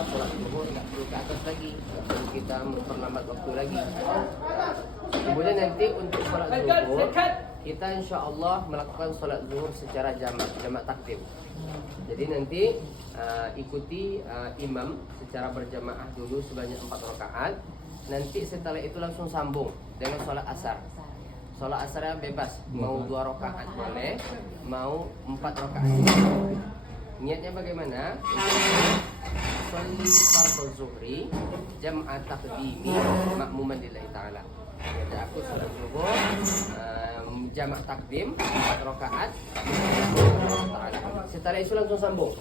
Sholat zuhur nggak perlu ke atas lagi, nggak perlu kita memperlambat waktu lagi. Kemudian nanti untuk sholat zuhur kita insya Allah melakukan sholat zuhur secara jamak takdim. Jadi nanti ikuti imam secara berjamaah dulu sebanyak 4 rakaat. Nanti setelah itu langsung sambung dengan sholat asar. Sholat asarnya bebas, mau 2 rakaat boleh, mau 4 rakaat. Niatnya bagaimana? Sholli fardhu zuhri jam'at taqdimi makmuman lillahi ta'ala. Jadi aku sholat zuhur jamak takdim 4 rakaat ta'ala. Setelah itu langsung sambung.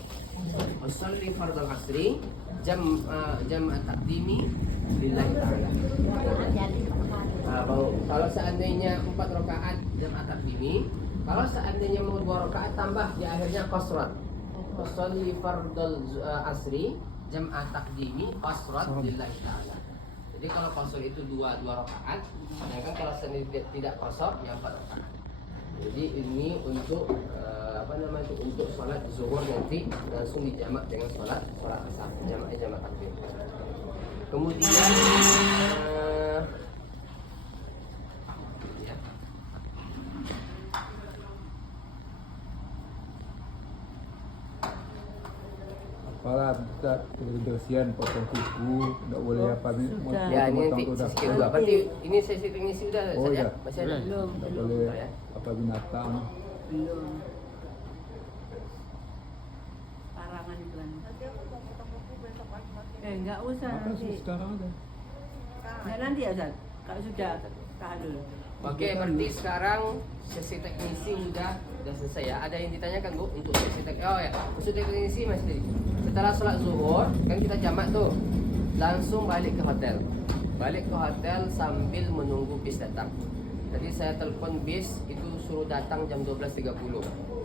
Sholli fardhu asri jam'at taqdimi lillahi ta'ala. Kalau seandainya 4 rakaat jam'at taqdimi, kalau seandainya mau 2 rakaat tambah di akhirnya qasrat. Sholli fardhu asri jam'at taqdimi qasrat lillahi ta'ala. Jadi kalau qasr itu 2 rakaat, sedangkan kalau tidak qasr ya 4 rakaat. Jadi ini untuk untuk sholat zuhur nanti langsung dijamak dengan sholat asar, jamak takdim. Kemudian Apalah kita kebersihan potong kuku, tidak boleh apa nih? Ya ini nanti sesi kedua. Berarti ini sesi teknis sudah ya. Masih ada? Tidak boleh apa binatang. Belum. Parangan itu kan. Enggak usah Apa nanti. sekarang ada? Enggak nanti ya, Ustaz. Kalau sudah tahan dulu. Oke, berarti sekarang sesi teknisi sudah selesai ya. Ada yang ditanyakan Bu untuk sesi teknisi? Oh ya, sesi teknisi Mas Diri. Setelah sholat zuhur kan kita jamak tuh, langsung balik ke hotel. Balik ke hotel sambil menunggu bis datang. Tadi saya telepon bis itu suruh datang jam 12.30.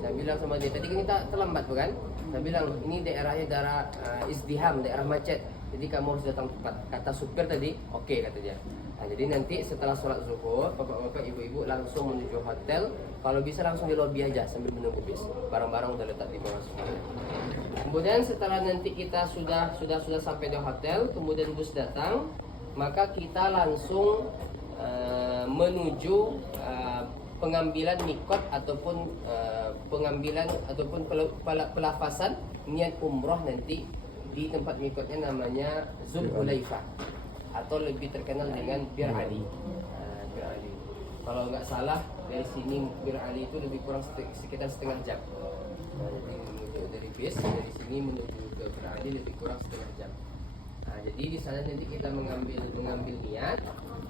Saya bilang sama dia, tadi kan kita terlambat bukan? Saya bilang ini daerahnya daerah izdiham, daerah macet. Jadi kamu harus datang tepat. Kata supir tadi, oke kata dia. Nah, jadi nanti setelah sholat zuhur, bapak-bapak, ibu-ibu langsung menuju hotel. Kalau bisa langsung di lobi aja sambil menunggu bis. Barang-barang udah letak di bawah semua. Kemudian setelah nanti kita sudah sampai di hotel, kemudian bus datang, maka kita langsung menuju pengambilan mikot ataupun pelafasan niat umroh nanti di tempat mikotnya namanya Zulhulaifah atau lebih terkenal dengan Bir Ali. Bir Ali. Kalau nggak salah dari sini Bir Ali itu lebih kurang sekitar setengah jam. Jadi dari bis dari sini menuju ke Bir Ali lebih kurang setengah jam. Nah, jadi di sana nanti kita mengambil niat.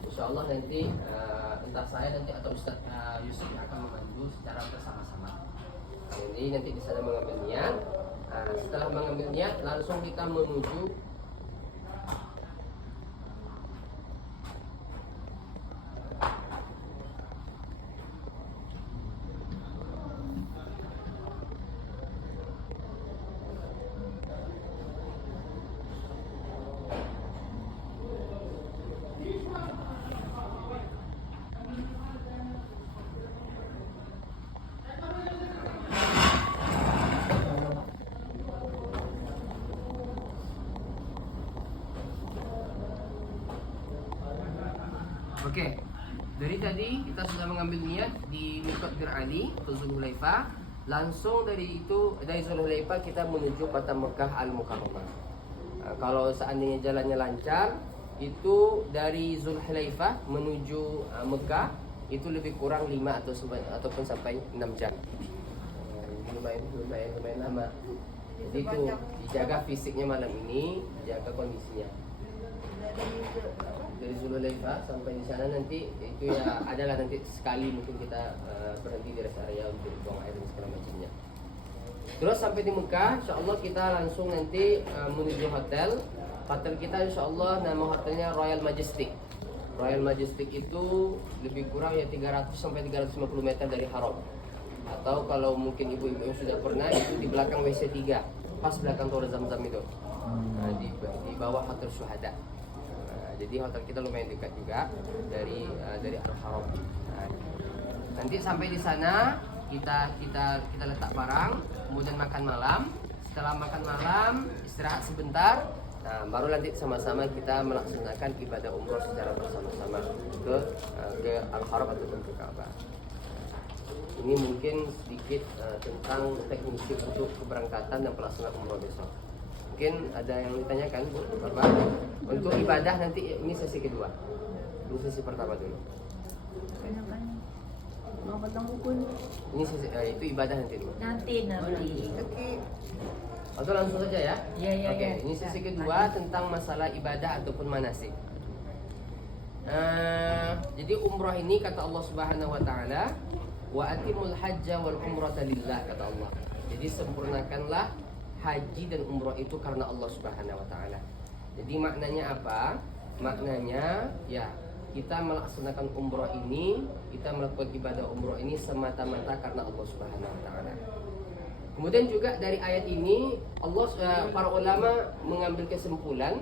Insya Allah nanti entah saya nanti atau Ustaz Yusuf akan memandu secara bersama-sama. Jadi nanti di sana mengambil niat. Setelah mengambil niat langsung kita menuju Oke, dari tadi kita sudah mengambil niat di mikot Bir Ali ke Zulhulaifah. Langsung dari Zulhulaifah kita menuju kota Mekah Al-Mukarramah. Kalau seandainya jalannya lancar, itu dari Zulhulaifah menuju Mekah itu lebih kurang 5 ataupun sampai 6 jam. Lumayan lama. Jadi itu dijaga fisiknya malam ini, dijaga kondisinya. Dari Zulhulaifah sampai di sana nanti itu ya adalah nanti sekali mungkin kita berhenti di rest area untuk buang air dan segala macamnya. Terus sampai di Mekah, insya Allah kita langsung nanti menuju hotel. Hotel kita insya Allah nama hotelnya Royal Majestic. Royal Majestic itu lebih kurang ya 300 sampai 350 meter dari Haram. Atau kalau mungkin ibu-ibu yang sudah pernah itu di belakang WC 3, pas belakang Tower Zam-Zam itu, di bawah Hotel Syuhada. Jadi hotel kita lumayan dekat juga dari Al-Haram. Nanti sampai di sana kita letak barang, kemudian makan malam. Setelah makan malam istirahat sebentar, Nah, baru nanti sama-sama kita melaksanakan ibadah umroh secara bersama-sama ke Al-Haram ataupun ke Ka'bah. Ini mungkin sedikit tentang teknik untuk keberangkatan dan pelaksanaan umroh besok. Mungkin ada yang ditanyakan, Bu, Bapak? Untuk ibadah nanti ini sesi kedua. Ini sesi pertama dulu. Mau potong buku ni. Ini sesi, itu ibadah nanti dulu. Nanti. Okey. Atau langsung saja ya? Ya. Oke, ini sesi kedua tentang masalah ibadah ataupun manasik. Jadi umrah ini kata Allah Subhanahu wa taala, wa atimul hajja wal umrata lillah, kata Allah. Jadi sempurnakanlah haji dan umrah itu karena Allah Subhanahu wa taala. Jadi maknanya apa? Maknanya ya, kita melaksanakan umrah ini, kita melakukan ibadah umrah ini semata-mata karena Allah Subhanahu wa taala. Kemudian juga dari ayat ini para ulama mengambil kesimpulan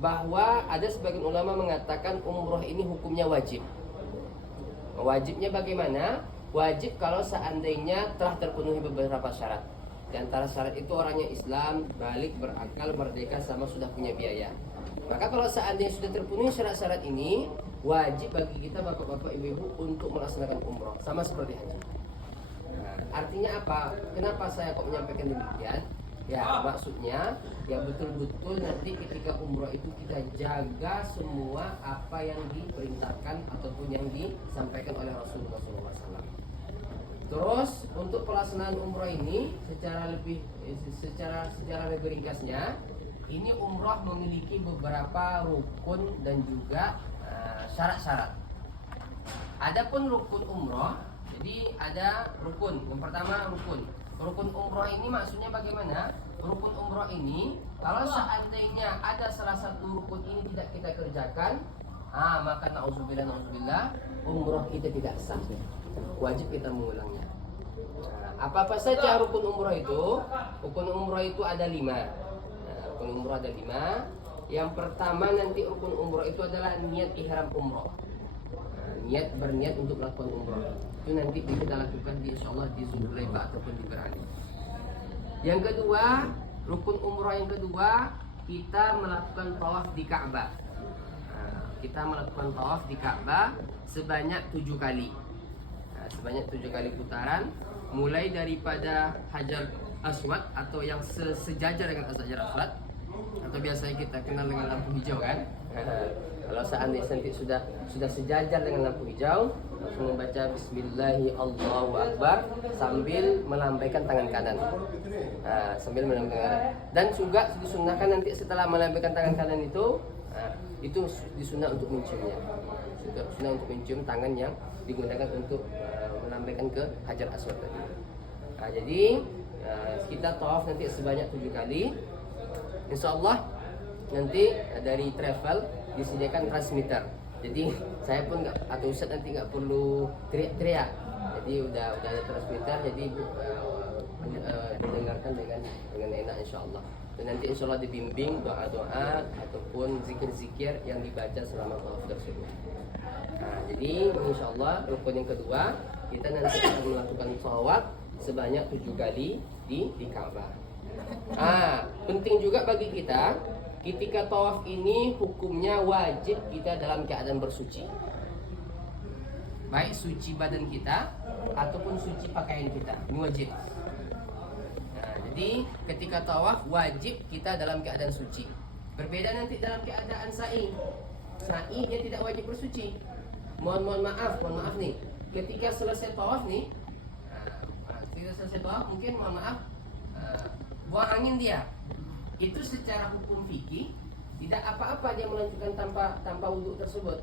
bahwa ada sebagian ulama mengatakan umroh ini hukumnya wajib. Wajibnya bagaimana? Wajib kalau seandainya telah terpenuhi beberapa syarat. Di antara syarat itu orangnya Islam, balik, berakal, merdeka, sama sudah punya biaya. Maka kalau seandainya sudah terpenuhi syarat-syarat ini, wajib bagi kita bapak-bapak, ibu-ibu untuk melaksanakan umroh, sama seperti haji. Nah, artinya apa? Kenapa saya kok menyampaikan demikian? Ya, maksudnya ya betul-betul nanti ketika umroh itu kita jaga semua apa yang diperintahkan ataupun yang disampaikan oleh Rasulullah SAW. Terus untuk pelaksanaan umroh ini secara lebih ringkasnya, ini umroh memiliki beberapa rukun dan juga syarat-syarat. Adapun rukun umroh, jadi ada rukun. Yang pertama rukun umroh ini maksudnya bagaimana? Rukun umroh ini kalau seandainya ada salah satu rukun ini tidak kita kerjakan, maka na'udzubillah umroh kita tidak sah. Wajib kita mengulangnya. Apa-apa saja rukun umroh itu? Rukun umroh itu ada 5. Rukun umroh ada 5. Yang pertama nanti rukun umroh itu adalah niat ihram umroh. Berniat untuk melakukan umroh. Itu nanti kita lakukan insyaallah di Zulhulaifah ataupun di Berani. Yang kedua, rukun umroh yang kedua, kita melakukan tawaf di Ka'bah. Kita melakukan tawaf di Ka'bah sebanyak 7 kali. Sebanyak 7 kali putaran, mulai daripada Hajar Aswad atau yang sejajar dengan Hajar Aswad, atau biasanya kita kenal dengan lampu hijau kan. Kalau seandainya nanti sudah sejajar dengan lampu hijau, langsung membaca Bismillahi Allahu Akbar sambil melambaikan tangan kanan. Dan juga disunahkan nanti setelah melambaikan tangan kanan itu disunah untuk menciumnya. Sunnah untuk mencium tangan yang digunakan untuk melambaikan ke Hajar Aswad tadi. Jadi kita tawaf nanti sebanyak 7 kali. Insyaallah nanti dari travel disediakan transmitter. Jadi saya pun atau Ustaz nanti nggak perlu teriak-teriak. Jadi udah ada transmitter, jadi didengarkan dengan enak insyaallah. Dan nanti insyaallah dibimbing doa-doa ataupun zikir-zikir yang dibaca selama tawaf tersebut. Jadi insyaallah rukun yang kedua kita nanti akan melakukan tawaf sebanyak 7 kali di Ka'bah. Penting juga bagi kita ketika tawaf ini hukumnya wajib kita dalam keadaan bersuci. Baik suci badan kita ataupun suci pakaian kita. Ini wajib. Jadi ketika tawaf wajib kita dalam keadaan suci. Berbeda nanti dalam keadaan sa'i. Sa'i dia tidak wajib bersuci. Mohon maaf nih. Ketika selesai tawaf nih, mungkin mohon maaf buang angin dia. Itu secara hukum fikih tidak apa-apa dia melanjutkan tanpa wudhu tersebut.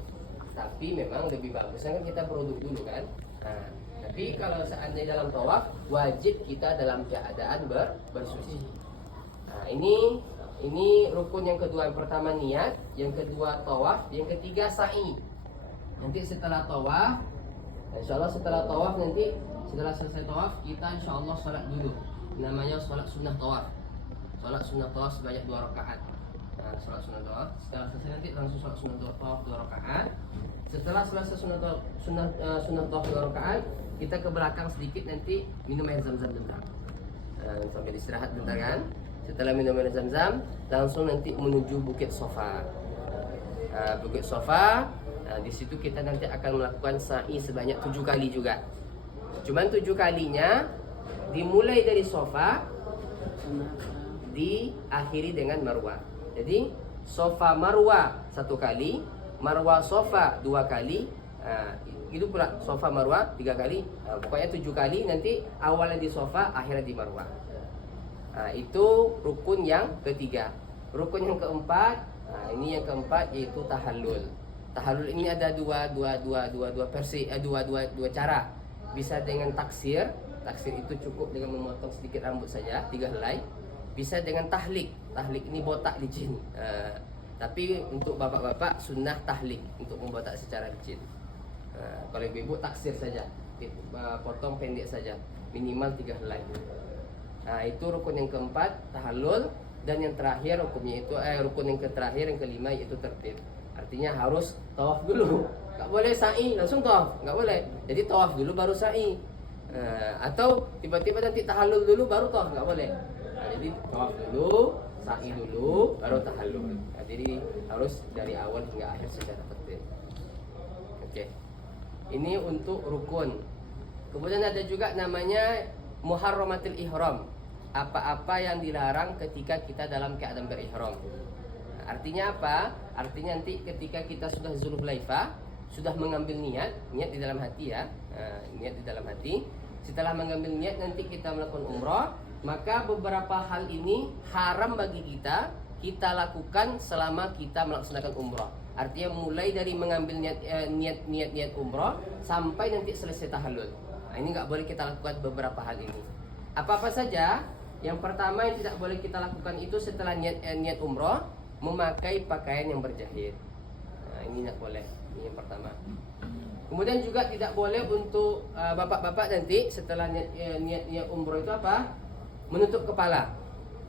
Tapi memang lebih bagusnya kan kita berwudhu dulu kan. Tapi kalau seandainya dalam tawaf wajib kita dalam keadaan bersuci. Ini rukun yang kedua. Yang pertama niat, yang kedua tawaf, yang ketiga sa'i. Nanti setelah tawaf, insyaallah setelah tawaf nanti setelah selesai tawaf kita insyaallah salat dulu. Namanya salat sunnah tawaf. Salat sunnah tawaf sebanyak 2 rakaat. Salat sunnah tawaf setelah selesai nanti langsung salat sunnah tawaf 2 rakaat. Setelah selesai sunnah tawaf 2 rakaat, kita ke belakang sedikit nanti minum air zam-zam bentar. Sambil istirahat bentar kan. Setelah minum air Zam-Zam, langsung nanti menuju Bukit Sofa. Bukit Sofa, di situ kita nanti akan melakukan sa'i sebanyak 7 kali juga. Cuman 7 kalinya dimulai dari Sofa, diakhiri dengan Marwah. Jadi Sofa Marwah 1 kali, Marwah Sofa 2 kali, itu pula Sofa Marwah 3 kali, pokoknya 7 kali. Nanti awalnya di Sofa, akhirnya di Marwah. Itu rukun yang ketiga. Rukun yang keempat, ini yang keempat yaitu tahallul. Tahallul ini ada dua cara. Bisa dengan taksir. Taksir itu cukup dengan memotong sedikit rambut saja, 3 helai. Bisa dengan tahlik. Tahlik ini botak licin. Tapi untuk bapak-bapak sunnah tahlik, untuk membotak secara licin. Kalau ibu-ibu taksir saja, potong pendek saja, minimal 3 helai. Itu rukun yang keempat, tahallul. Dan yang terakhir rukun yang terakhir, yang kelima, yaitu tertib. Artinya harus tawaf dulu. Gak boleh sa'i langsung tawaf, gak boleh. Jadi tawaf dulu baru sa'i. Atau tiba-tiba nanti tahallul dulu baru tawaf, gak boleh. Jadi tawaf dulu, sa'i dulu, baru tahallul. Jadi harus dari awal hingga akhir secara tertib. Oke. Ini untuk rukun. Kemudian ada juga namanya muharramatul ihram. Apa-apa yang dilarang ketika kita dalam keadaan berihram. Artinya apa? Artinya nanti ketika kita sudah Zulhulaifah, sudah mengambil niat di dalam hati ya. Niat di dalam hati. Setelah mengambil niat nanti kita melakukan umrah, maka beberapa hal ini haram bagi kita lakukan selama kita melaksanakan umrah. Artinya mulai dari mengambil niat umrah sampai nanti selesai tahallul. Ini nggak boleh kita lakukan beberapa hal ini. Apa-apa saja? Yang pertama yang tidak boleh kita lakukan itu setelah niat umrah, memakai pakaian yang berjahit. Ini tidak boleh. Ini yang pertama. Kemudian juga tidak boleh untuk bapak-bapak nanti setelah niat umrah itu apa? Menutup kepala.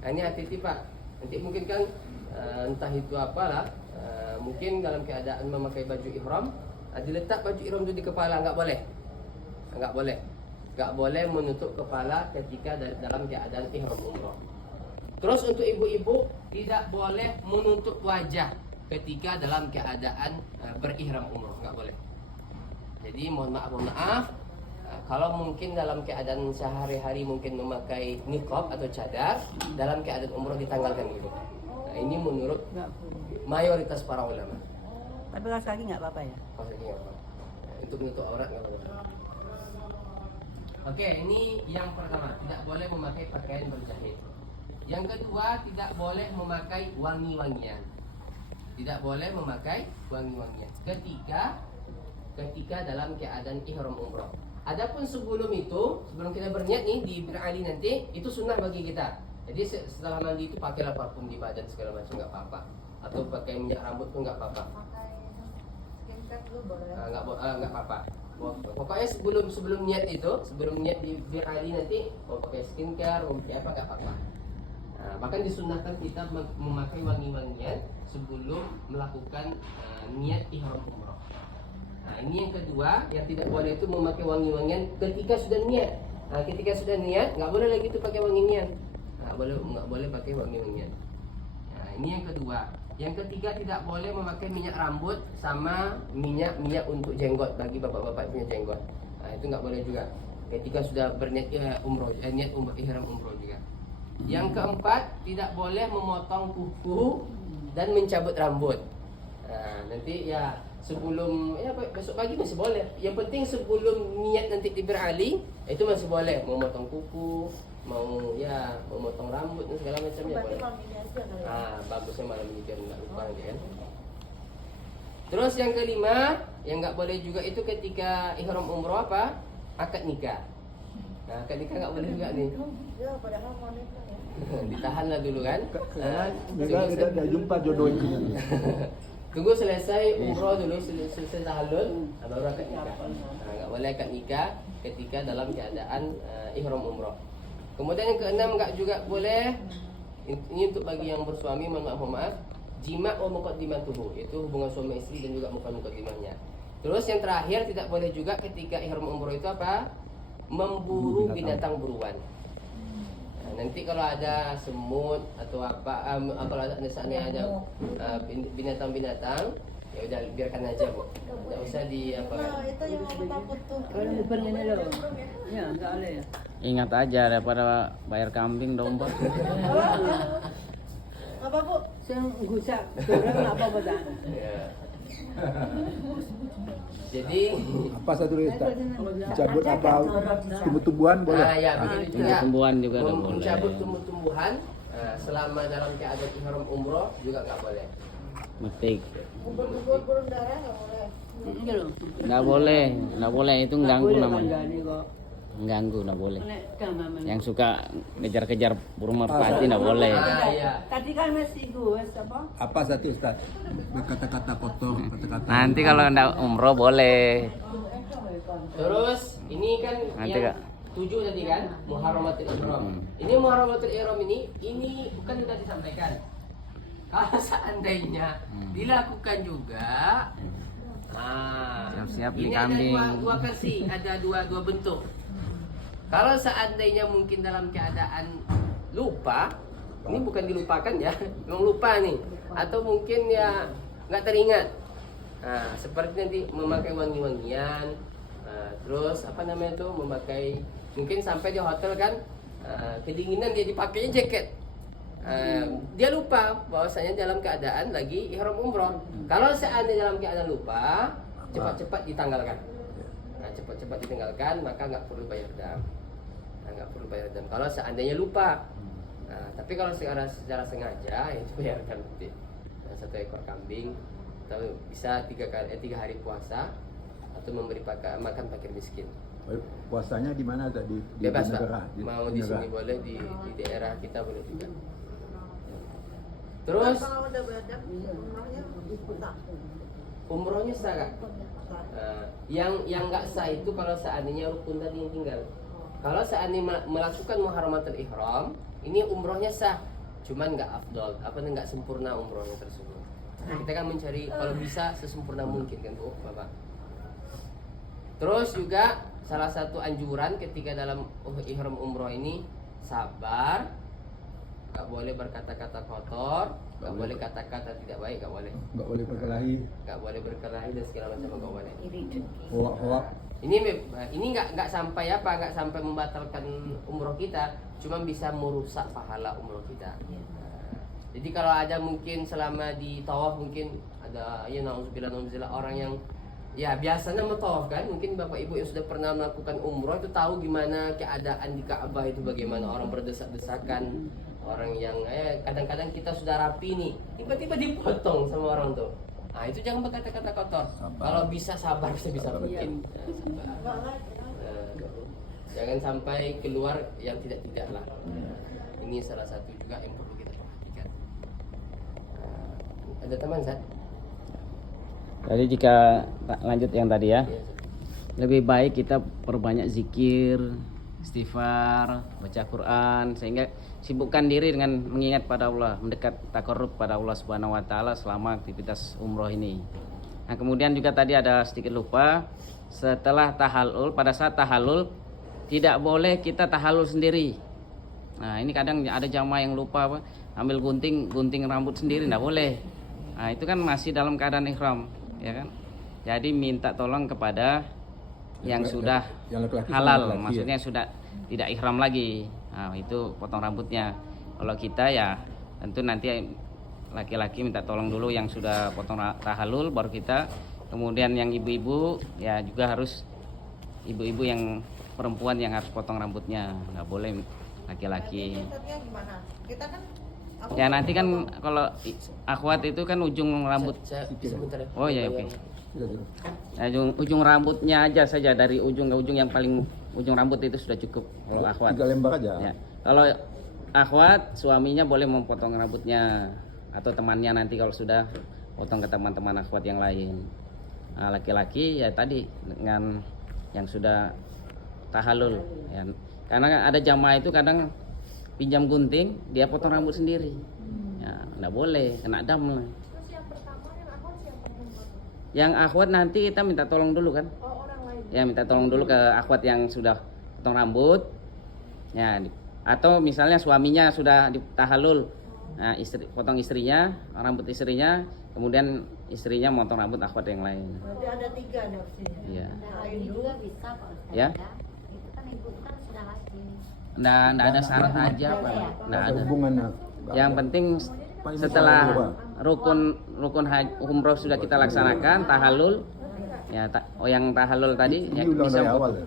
Ini hati-hati Pak. Nanti mungkin kan entah itu apalah, mungkin dalam keadaan memakai baju ihram, diletak baju ihram itu di kepala, nggak boleh. Nggak boleh. Nggak boleh menutup kepala ketika dalam keadaan ihram umrah. Terus untuk ibu-ibu tidak boleh menutup wajah ketika dalam keadaan berihram umrah, nggak boleh. Jadi mohon maaf, kalau mungkin dalam keadaan sehari-hari mungkin memakai niqab atau cadar, dalam keadaan umrah ditanggalkan dulu. Ini menurut mayoritas para ulama. Tapi kaos kaki nggak apa-apa ya? Kaos kaki nggak apa. Untuk menutup aurat nggak apa-apa. Oke, ini yang pertama, tidak boleh memakai pakaian berjahit. Yang kedua, tidak boleh memakai wangi-wangian. Tidak boleh memakai wangi-wangian ketika dalam keadaan ihram umrah. Adapun sebelum kita berniat nih di Bir Ali nanti, itu sunnah bagi kita. Jadi setelah mandi itu pakailah parfum di badan segala macam, nggak apa-apa. Atau pakai minyak rambut pun nggak apa-apa. Nggak apa-apa. Pokoknya sebelum niat di Bir Ali nanti mau pakai skincare, mau pakai apa nggak apa-apa. Bahkan disunnahkan kita memakai wangi-wangian sebelum melakukan niat ihram umrah. Ini yang kedua, yang tidak boleh itu memakai wangi-wangian ketika sudah niat. Ketika sudah niat nggak boleh lagi itu pakai wangi-wangian. Nggak boleh pakai wangi-wangian. Ini yang kedua. Yang ketiga, tidak boleh memakai minyak rambut sama minyak untuk jenggot bagi bapak-bapak punya jenggot. Itu nggak boleh juga. Ketika sudah berniat niat ihram umroh juga. Yang keempat, tidak boleh memotong kuku dan mencabut rambut. Nanti ya sebelum besok pagi masih boleh. Yang penting sebelum niat nanti di Bir Ali itu masih boleh memotong kuku, memotong rambut dan segala macamnya boleh. Bagusnya malam ini biar nggak lupa nanti kan. Terus yang kelima, yang nggak boleh juga itu ketika ihram umroh apa? Akad nikah. Akad nikah nggak boleh juga nih. Ditahanlah dulu kan. Kita jumpa jodoh ini. Tunggu selesai umroh dulu, selesai tahallul, baru akad nikah. Nggak boleh akad nikah ketika dalam keadaan ihram umroh. Kemudian yang keenam nggak juga boleh. Ini untuk bagi yang bersuami, mohon maaf, jima' wa muqaddimatuhu, itu hubungan suami istri dan juga muqaddimahnya. Terus yang terakhir, tidak boleh juga ketika ihram umroh itu apa? Memburu binatang buruan. Nanti kalau ada semut atau apa, kalau ada misalnya ada binatang-binatang, ya udah biarkan aja Bu. Nggak usah di apa kan. Itu yang aku takut tuh. Kalau depan ini loh. Ya, enggak boleh ya. Ingat aja daripada bayar kambing domba. Apa Bu? Saya gusak, orang apa dah. Ya. Jadi Apa satu lagi Ustaz? Cabut apa? Tumbuh-tumbuhan boleh? ya begitu juga. Tumbuhan juga nggak boleh. Mencabut tumbuh-tumbuhan selama dalam keadaan ihram umroh juga nggak boleh. Metik. Kubur-kubur burung dara nggak boleh. Iya loh. Nggak boleh itu ganggu namanya. Ini kok. Ganggu nggak boleh. Nek kamar. Yang suka ngejar-kejar burung merpati nggak boleh. Iya. Tadi kan masih gue apa? Apa satu Ustaz? Berkata-kata kotor, kata-kata. Nanti kalau nggak umroh boleh. Terus ini kan Nanti, yang Kak. 7 tadi kan Muharramatul Ihram. Ini Muharramatul Ihram ini bukan sudah disampaikan. Kalau seandainya dilakukan juga, Siap-siap beli ini kambing. ada dua versi, ada dua bentuk. Kalau seandainya mungkin dalam keadaan lupa, ini bukan dilupakan ya, memang lupa nih, atau mungkin ya nggak teringat. Nah, seperti nanti memakai wangi-wangian, terus apa namanya tuh memakai, mungkin sampai di hotel kan kedinginan dia dipakainya jaket. Dia lupa bahwasanya dalam keadaan lagi ihram umroh. Kalau seandainya dalam keadaan lupa, cepat-cepat ditanggalkan. Nah, cepat-cepat ditinggalkan, maka nggak perlu bayar dam. Nggak perlu bayar dam. Kalau seandainya lupa, tapi kalau secara sengaja, ya itu bayar dam nanti. Nah, 1 ekor kambing, atau bisa 3 hari puasa, atau memberi makan fakir miskin. Puasanya di mana Ustaz? Di Bebas Pak. negara? Mau di sini boleh, di daerah kita boleh juga. Terus Kalau udah badak, umrohnya sah. umrohnya sah Kak? Yang nggak sah itu kalau seandainya rukun tadi yang tinggal. Kalau seandainya melakukan muharramatul ihram, ini umrohnya sah, cuman nggak afdol, nggak sempurna umrohnya tersebut. Kita kan mencari kalau bisa sesempurna mungkin kan Bu, Bapak. Terus juga salah satu anjuran ketika dalam ihram umroh ini sabar, nggak boleh berkata-kata kotor, nggak boleh kata-kata tidak baik, nggak boleh. Nggak boleh berkelahi. Nggak boleh berkelahi dan segala macam nggak boleh. Hoak-hoak. Ini nggak sampai nggak sampai membatalkan umroh kita, cuma bisa merusak pahala umroh kita. Jadi kalau ada mungkin selama di tawaf mungkin ada ya nauzubillah orang yang ya biasanya mau tawaf kan, mungkin Bapak Ibu yang sudah pernah melakukan umroh itu tahu gimana keadaan di Ka'bah itu, bagaimana orang berdesak-desakan, orang yang kadang-kadang kita sudah rapi nih, tiba-tiba dipotong sama orang tuh. Nah itu jangan berkata-kata kotor. Kalau bisa sabar bisa mungkin. Sabar. Jangan sampai keluar yang tidak lah. Ini salah satu juga yang perlu kita perhatikan. Ada teman Zat? Jadi jika lanjut yang tadi ya, lebih baik kita perbanyak zikir, istighfar, baca Quran, sehingga sibukkan diri dengan mengingat pada Allah, mendekat takarrub pada Allah Subhanahu wa taala selama aktivitas umroh ini. Nah, kemudian juga tadi ada sedikit lupa, setelah tahallul, pada saat tahallul tidak boleh kita tahallul sendiri. Nah, ini kadang ada jamaah yang lupa ambil gunting rambut sendiri, tidak boleh. Nah, itu kan masih dalam keadaan ihram, ya kan? Jadi minta tolong kepada yang sudah yang laki-laki halal, laki-laki, maksudnya sudah tidak ihram lagi. Nah, itu potong rambutnya. Kalau kita ya tentu nanti laki-laki minta tolong dulu yang sudah potong tahallul, baru kita. Kemudian yang ibu-ibu ya juga harus, ibu-ibu yang perempuan yang harus potong rambutnya, nggak boleh laki-laki. Tetapnya gimana? Kita kan Ya nanti kan kalau akhwat itu kan ujung rambut. Sebentar. Oh ya oke. Sudah. Nah, ujung rambutnya aja saja, dari ujung ke ujung yang paling ujung rambut itu sudah cukup kalau akhwat. 3 lembar aja. Ya. Kalau akhwat suaminya boleh memotong rambutnya, atau temannya nanti kalau sudah potong ke teman-teman akhwat yang lain. Nah, laki-laki ya tadi dengan yang sudah tahallul ya. Karena ada jamaah itu kadang pinjam gunting, dia potong rambut sendiri. Ya, enggak boleh, kena dam lah. terus yang pertama yang aku siapa yang potong? Yang akhwat nanti kita minta tolong dulu kan? Oh orang lain. Ya minta tolong dulu ke akhwat yang sudah potong rambut. Ya Atau misalnya suaminya sudah ditahalul, nah potong istrinya, rambut istrinya, kemudian istrinya motong rambut akhwat yang lain. Berarti ada 3 nih opsinya. Iya. Nah, ini juga bisa kok Ustaz, Ya. Itu kan ibu kan sudah haji. Nggak ada syarat haji apa, nggak ada. Hubungannya. Yang penting setelah rukun haji umroh sudah kita laksanakan, tahalul, ya yang tahalul tadi ya, Ini ulang bisa dari awal ya?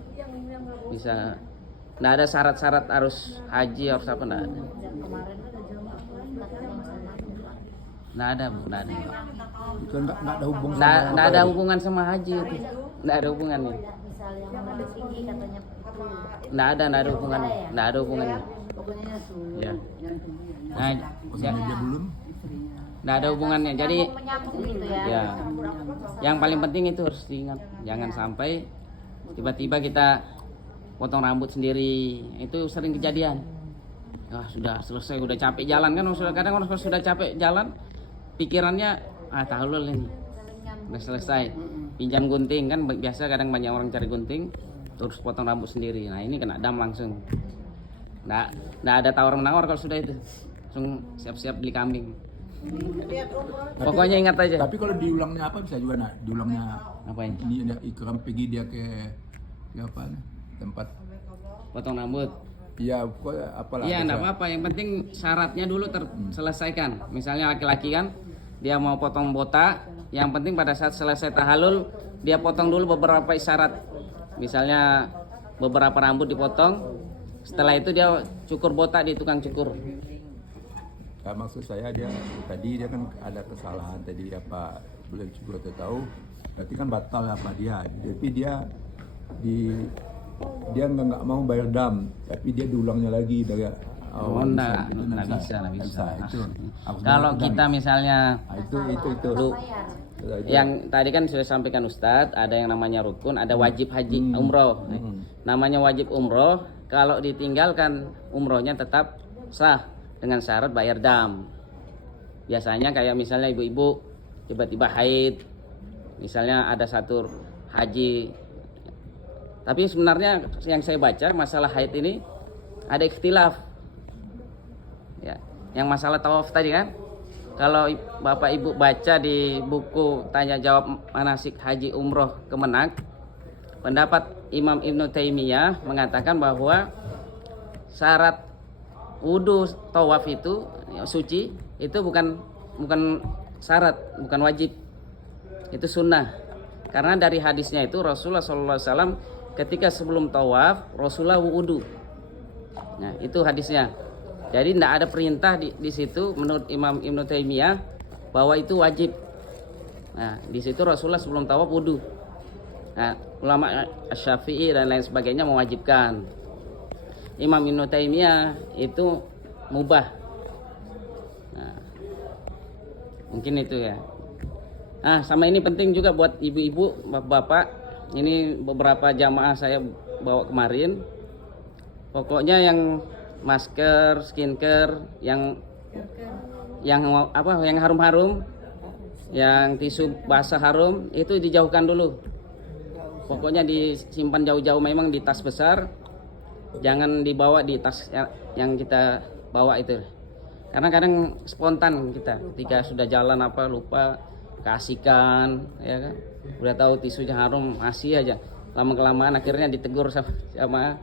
bisa. Nggak ada syarat-syarat harus haji harus apa, nggak ada. Dan kemarin kan ada jamaah Ustaz yang sama juga. Nggak ada, Bu, nggak ada. Itu nggak ada hubungan Nggak ada hubungan sama haji itu. Nggak ada hubungannya. Misal yang lebih tinggi katanya Nggak ada hubungannya. Nggak ada hubungannya. Pokoknya suruh Ya. yang tumbuh yang Nah, ya, dia belum. istrinya. nggak ada hubungannya. Jadi menyambung gitu ya. ya, yang paling penting itu harus diingat. Jangan sampai tiba-tiba kita potong rambut sendiri. Itu sering kejadian. Wah, sudah selesai, udah capek jalan kan. Kadang orang sudah capek jalan, pikirannya tahalul ini. Udah selesai. Pinjam gunting kan biasa, kadang banyak orang cari gunting terus potong rambut sendiri. Nah, ini kena dam langsung. Nggak ada tawar-menawar kalau sudah itu. Langsung siap-siap beli kambing. Lihat umroh Pokoknya ingat aja. Tapi kalau diulangnya apa bisa juga nak diulangnya Apa ini? ini ada ikram pergi dia ke apa nih, tempat Potong rambut. iya apalah. Iya, enggak bisa. apa-apa. Yang penting syaratnya dulu terselesaikan. Misalnya laki-laki kan, dia mau potong botak. Yang penting pada saat selesai tahalul, dia potong dulu beberapa isyarat. Misalnya beberapa rambut dipotong. Setelah itu dia cukur botak di tukang cukur. Nah, maksud saya dia tadi dia kan ada kesalahan tadi apa belum cukup tahu. Berarti kan batal apa dia. Tapi dia nggak mau bayar dam, tapi dia diulangnya lagi dari Oh, enggak bisa. Itu harus Kalau bayar kita dam. misalnya Nah, itu Lu- yang tadi kan sudah sampaikan Ustadz, ada yang namanya rukun, ada wajib haji umroh. Namanya wajib umroh, kalau ditinggalkan umrohnya tetap sah dengan syarat bayar dam. Biasanya kayak misalnya ibu-ibu tiba-tiba haid, misalnya ada satu haji. Tapi sebenarnya yang saya baca masalah haid ini ada ikhtilaf. Ya, yang masalah tawaf tadi kan, kalau Bapak Ibu baca di buku tanya jawab manasik haji umroh Kemenak, pendapat Imam Ibnu Taimiyah mengatakan bahwa syarat wudu tawaf itu suci itu bukan syarat, bukan wajib, itu sunnah. Karena dari hadisnya itu Rasulullah SAW ketika sebelum tawaf Rasulullah wudu. Nah, itu hadisnya. Jadi tidak ada perintah di situ menurut Imam Ibnu Taimiyah bahwa itu wajib. Nah, di situ Rasulullah sebelum tawaf wudu. Nah, ulama Syafi'i dan lain sebagainya mewajibkan. Imam Ibnu Taimiyah itu mubah. Nah, mungkin itu ya. Nah, sama ini penting juga buat ibu-ibu, bapak. Ini beberapa jamaah saya bawa kemarin. Pokoknya yang masker, skincare, yang harum-harum, yang tisu basah harum itu dijauhkan dulu. Pokoknya disimpan jauh-jauh, memang di tas besar. Jangan dibawa di tas yang kita bawa itu. Karena kadang spontan kita ketika sudah jalan apa lupa kasihkan, ya kan. Udah tahu tisunya harum masih aja. Lama-kelamaan akhirnya ditegur sama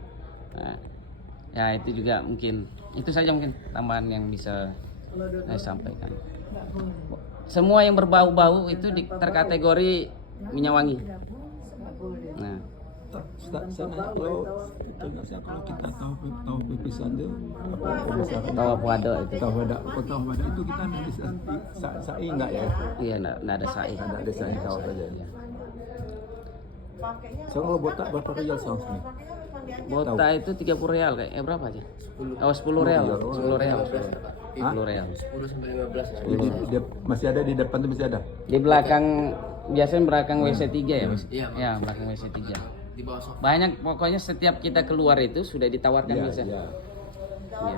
ya itu juga mungkin. Itu saja mungkin tambahan yang bisa saya sampaikan. Semua yang berbau-bau itu terkategori minyak wangi. Nah, kalau kita tahu pipisan itu apa berdasarkan tawaf wado itu. tahu ada itu kita nanti sa'i enggak ya? Iya, enggak ada sa'i. Ada sa'i tahu saja. pakainya So kalau botak berapa rial sound ini? Botak itu 30 real kayak berapa aja? Oh, 10 real. 10 real. 10 real. 10 sampai 15. Jadi dia masih ada di depan tuh masih ada. Di belakang biasanya belakang WC 3 ya, Mas? Iya. Ya, belakang WC 3. Di bawah sofa. Banyak pokoknya setiap kita keluar itu sudah ditawarkan bisa. Iya. Ya,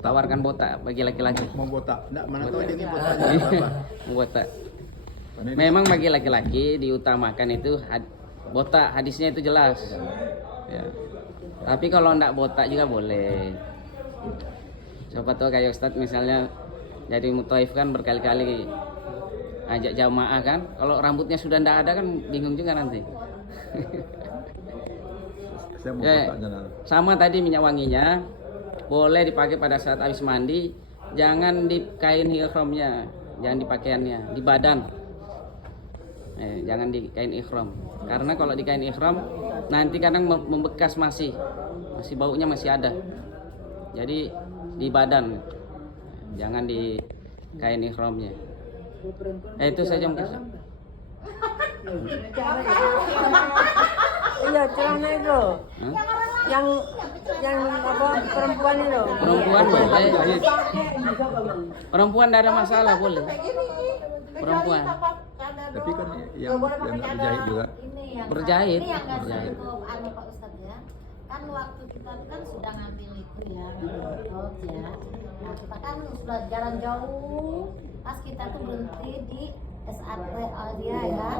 tawarkan botak bagi laki-laki. Mau botak? Enggak, mana tahu dia ini botaknya apa? Botak. Memang bagi laki-laki diutamakan itu botak, hadisnya itu jelas. Ya. Tapi kalau enggak botak juga boleh. Siapa tahu kayak Ustadz misalnya jadi mutaif kan berkali-kali ajak jamaah kan. Kalau rambutnya sudah ndak ada kan bingung juga nanti. Saya mau Ya, bertanya. sama tadi minyak wanginya boleh dipakai pada saat habis mandi, jangan di kain ihramnya, jangan di pakaiannya, di badan. Jangan di kain ihram. Karena kalau di kain ihram nanti kadang membekas masih baunya masih ada. Jadi di badan, jangan di kain ihramnya. Itu saja mungkin. Iya, celana itu. Hah? Yang apa perempuan itu. Perempuan boleh. Perempuan tidak ada masalah boleh. Perempuan. Tapi kan yang nggak berjahit juga. Ini yang Berjahit. Ini yang nggak Berjahit. cukup anu Pak Ustadz ya. Kan waktu kita kan sudah ngambil itu ya, ngambil otot ya. Nah kita kan sudah jalan jauh. Pas kita tuh berhenti di SAT dia ya.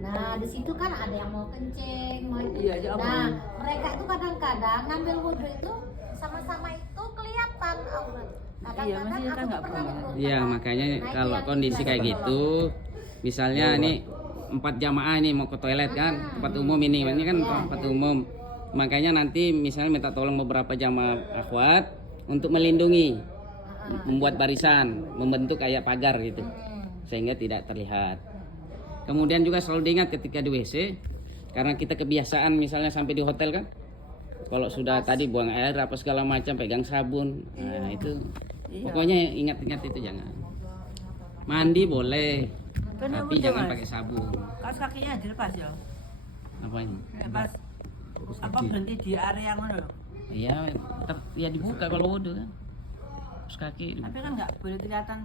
Nah di situ kan ada yang mau kencing, mau itu. Iya, jangan. Nah mereka itu kadang-kadang ngambil wudhu itu sama-sama itu kelihatan aurat. Iya, Kadang-kadang maksudnya kan aku nggak pernah pernah. ikut. Iya, makanya Nah, itu kalau yang kondisi kita kayak coba. gitu, misalnya ini 4 jamaah ini mau ke toilet kan, tempat umum ini kan tempat umum. Makanya nanti misalnya minta tolong beberapa jamaah akhwat untuk melindungi, membuat barisan, membentuk kayak pagar gitu, sehingga tidak terlihat. Kemudian juga selalu diingat ketika di WC, karena kita kebiasaan misalnya sampai di hotel kan, kalau sudah tadi buang air apa segala macam pegang sabun, nah itu pokoknya ingat-ingat itu jangan. Mandi boleh, tapi jangan pakai sabun. Kaos kakinya dilepas ya. Apa ini? Lepas. Apa berhenti di area mana? Iya, tetap ya dibuka kalau wudhu kan. Terus kaki dibuka. Tapi kan nggak boleh kelihatan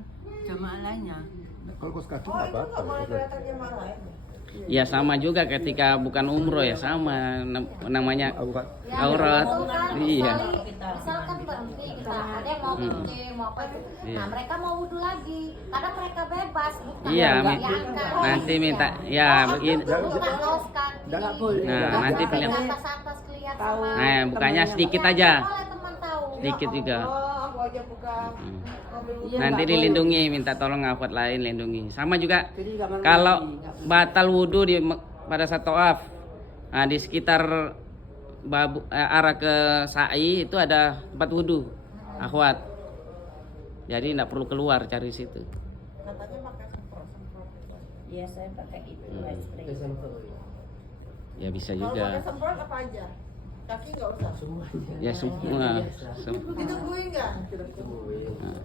jamaah lainnya. Kalau kaos kaki nggak apa-apa. Ya sama juga ketika bukan umroh ya sama namanya Aurat. Ya, aurat. betul kan? Iya. Misalkan berhenti kita, ada yang mau kencing, mau apa itu. Iya. Nah, mereka mau wudhu lagi. Kadang mereka bebas, bukan Iya, nggak mi- diangkat. nanti minta ya begini. Bukan kaos kaki. Nggak boleh. Nah, Nggak nanti boleh pilih. atas-atas kelihatan. Tahu. sama- Nah, bukanya sedikit Ya, aja. boleh teman tahu. Sedikit juga. Oh, aku aja buka. Iya, Nanti nggak boleh. dilindungi, minta tolong akhwat lain lindungi. Sama juga Jadi kamar kalau mandi, nggak boleh. batal wudhu pada saat tawaf, nah, di sekitar arah ke sa'i itu ada tempat wudhu, akhwat. Jadi tidak perlu keluar cari situ. Katanya pakai semprot-semprot. Iya, saya pakai itu. Itu sampel. Ya bisa Kalau pakai juga. semprot apa aja? Kaki nggak usah. Semuanya. Ya semua. Ditungguin nggak? Tungguin. Nah.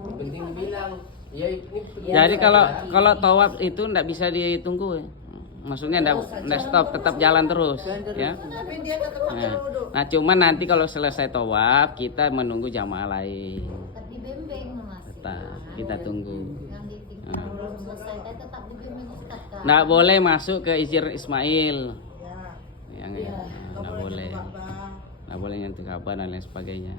Yang penting bilang, ya ini. Jadi kalau tawaf itu tidak bisa ditunggu, ya. Maksudnya tidak stop, tetap jalan terus, ya. Tapi dia tetap pakai wudhu. Nah, cuman nanti kalau selesai tawaf kita menunggu jamaah lain, Tetap dibimbing Mas. tetap kita tunggu. Yang ditinggal belum selesai, kan tetap dibimbing Ustaz kan. Nggak boleh masuk ke Izir Ismail, Ya. yang Nggak nggak boleh, Ka'bah. nggak boleh nyentuh Ka'bah dan lain sebagainya.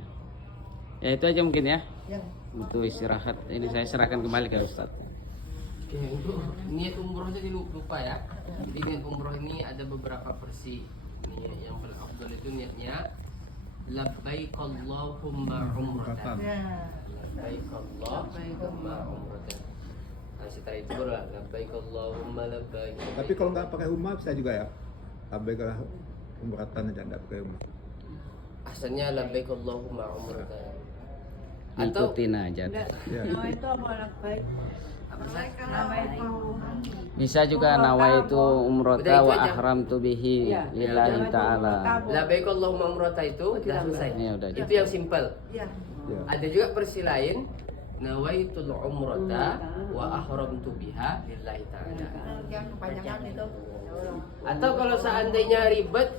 Ya itu aja mungkin ya. Ya. Butuh istirahat. Ini saya serahkan kembali ke Ustadz. Oke, untuk niat umroh tadi lupa ya. Jadi niat umroh ini ada beberapa versi. Ini yang paling afdal itu niatnya labbaik Allahumma umratan. Ya. Labbaik Allahumma umratan. Nah, setelah itu baru labbaik Allahumma labbaik. Tapi kalau nggak pakai umrah bisa juga ya. Abaikanlah umratan aja nggak pakai umrah. asalnya labbaik Allahumma umratan. Atau Ikutin aja. Ya. Nama itu apa anak baik? Nama itu. Bisa juga nawaitu Udah, umrata itu wa aja. ahramtu bihi Iya. lillahi ta'ala. labbaik Allahumma umratan itu udah selesai. Ya, udah. Itu yang simpel. Ya. Ya. Ada juga versi lain nawaitul umrata wa ahramtu biha lillahi ta'ala. Yang kepanjangan itu. Atau kalau seandainya ribet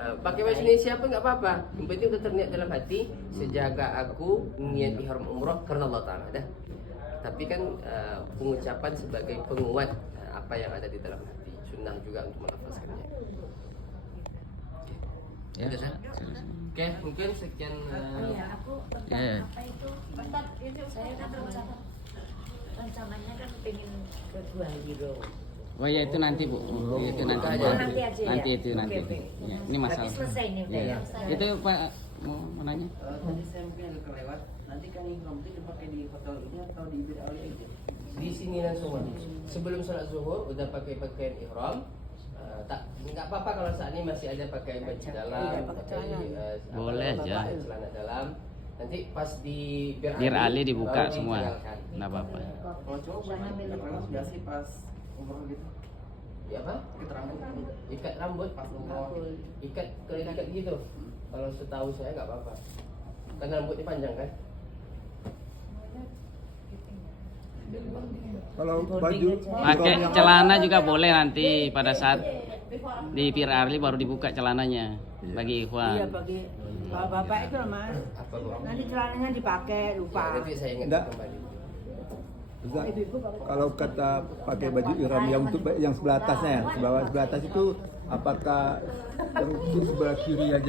pakai bahasa Indonesia pun nggak apa-apa. Yang penting udah terniat dalam hati sejaga aku niat ihram umrah karena Allah Ta'ala dah. Tapi kan pengucapan sebagai penguat apa yang ada di dalam hati. Sunnah juga untuk melafazkannya. Ya. Udah, San? Oke, mungkin sekian. Iya, aku tentang Ya. apa itu bentar, saya kan rencananya kan pengen ke Guajiro. Oh ya itu nanti Bu. Itu nanti. Nanti aja ya? Nanti itu nanti. Oke, oke. Ya, ini masalah. Berarti selesai nih udah Ya. ya? Itu Pak mau nanya? Tadi saya mungkin agak kelewat. Nanti kan ihram itu dipakai di hotel ini atau di Bir Ali aja? Di sini langsung Mas. Sebelum sholat zuhur udah pakai pakaian ihram. Tak nggak apa-apa kalau saat ini masih ada pakai baju dalam, Iya, pakai celana. Boleh aja. celana dalam. Nanti pas di Bir Ali dibuka baru semua. ditinggalkan. Nggak apa-apa. Kalau cowok pernah kelewat nggak sih pas umroh gitu? Ya apa? Kita rambut Ikat rambut pas umroh. ikat gitu. Kalau setahu saya nggak apa-apa. Karena rambutnya panjang kan. Kalau baju Pakai ihram yang- celana juga boleh nanti pada saat di Bir Ali baru dibuka celananya bagi Iya ikhwan. bagi bapak itu loh mas. Apa Bu? Nanti celananya dipakai lupa. Nanti saya ingat Enggak. kembali. Ustaz, kalau kata pakai baju ihram yang untuk yang sebelah atasnya ya, sebelah atas itu apakah yang untuk sebelah kiri aja